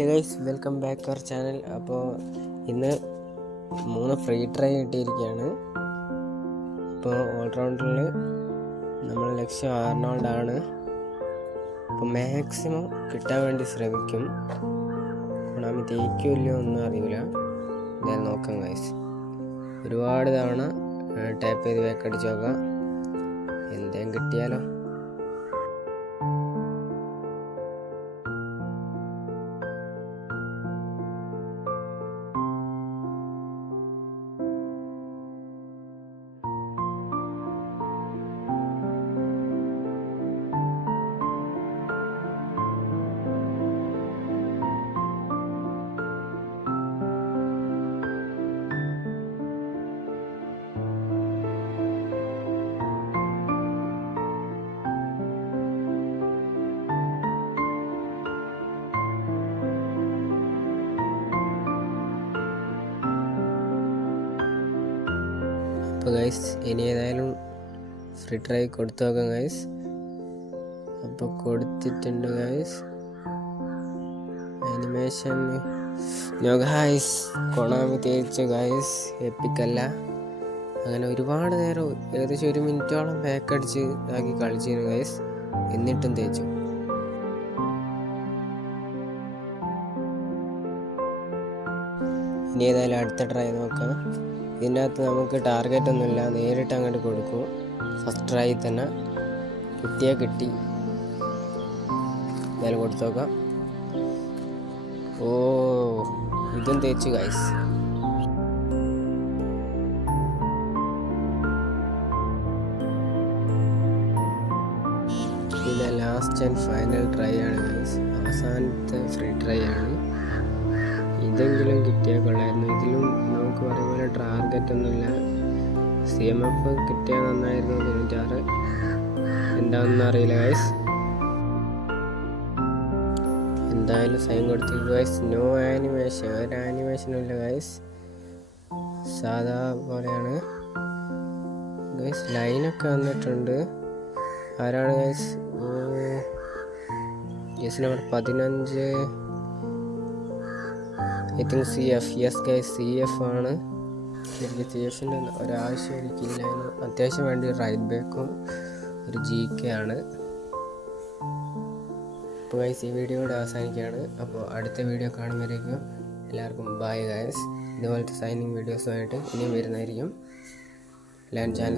Hey guys, welcome back our channel. അപ്പോൾ ഇന്ന് 3 free try കിട്ടിയിരിക്കുകയാണ്. ഇപ്പോൾ ഓൾറൗണ്ടറിൽ നമ്മൾ ലക്ഷ്യം ആർണോൾഡാണ്. അപ്പോൾ മാക്സിമം കിട്ടാൻ വേണ്ടി ശ്രമിക്കും. കൊണാമി തേക്കില്ലയോ ഒന്നും അറിയില്ല. എന്തായാലും നോക്കാം ഗൈസ്. ഒരുപാട് തവണ ടാപ്പ് ചെയ്ത് ബാക്ക് അടിച്ച് നോക്കാം. എന്തെങ്കിലും കിട്ടിയാലോ. അപ്പോൾ ഗൈസ്, ഇനി ഏതായാലും ഫ്രീ ട്രൈ കൊടുത്തു നോക്കാം ഗൈസ്. അപ്പോൾ കൊടുത്തിട്ടുണ്ട് ഗൈസ്. ആനിമേഷൻ നോ ഗൈസ്, കൊണാമി തേച്ചു ഗൈസ്. എപ്പിക്കല്ല. അങ്ങനെ ഒരുപാട് നേരം, ഏകദേശം 1 മിനിറ്റോളം ബാക്ക് അടിച്ച് ആക്കി കളിച്ചിരുന്നു ഗൈസ്. എന്നിട്ടും തേച്ചു. ഇനി ഏതായാലും അടുത്ത ട്രൈ നോക്കാം. ഇതിനകത്ത് നമുക്ക് ടാർഗറ്റ് ഒന്നുമില്ല, നേരിട്ട് അങ്ങോട്ട് കൊടുക്കും. ഫസ്റ്റ് ട്രൈ തന്നെ കിട്ടിയാൽ കിട്ടി. എന്തായാലും കൊടുത്തു നോക്കാം. ഓ, ഇതും തേച്ചു ഗൈസ്. പിന്നെ ലാസ്റ്റ് ആൻഡ് ഫൈനൽ ട്രൈ ആണ് ഗൈസ്. അവസാനത്തെ ഫ്രീ ട്രൈ ആണ്. ഇതെങ്കിലും കിട്ടിയാൽ കൊള്ളായിരുന്നു. ഇതിലും നമുക്ക് പറയുമ്പോൾ ടാർഗറ്റ് ഒന്നുമില്ല. CMF കിട്ടിയാൽ നന്നായിരുന്നു. 96 എന്താണെന്ന് അറിയില്ല ഗൈസ്. എന്തായാലും സൈൻ കൊടുത്തു ഗൈസ്. നോ ആനിമേഷൻ, ഒരു ആനിമേഷനും ഇല്ല ഗൈസ്. സാധാ പോലെയാണ് ഗൈസ്. ലൈനൊക്കെ വന്നിട്ടുണ്ട്. ആരാണ് guys? Yes, number 15 I think CF. Yes guys, CF ആണ്. എനിക്ക് CFൻ്റെ ഒരാവശ്യം എനിക്കില്ലായിരുന്നു. അത്യാവശ്യം വേണ്ടി റൈറ്റ് ബാക്കും ഒരു GK ആണ്. അപ്പോൾ ഗൈസ്, ഈ വീഡിയോ കൂടെ അവസാനിക്കുകയാണ്. അപ്പോൾ അടുത്ത വീഡിയോ കാണുമ്പോഴേക്കും എല്ലാവർക്കും ബൈ ഗൈസ്. ഇതുപോലത്തെ സൈനിങ് വീഡിയോസുമായിട്ട് ഇനിയും വരുന്നതായിരിക്കും. എല്ലാവരും ചാനൽ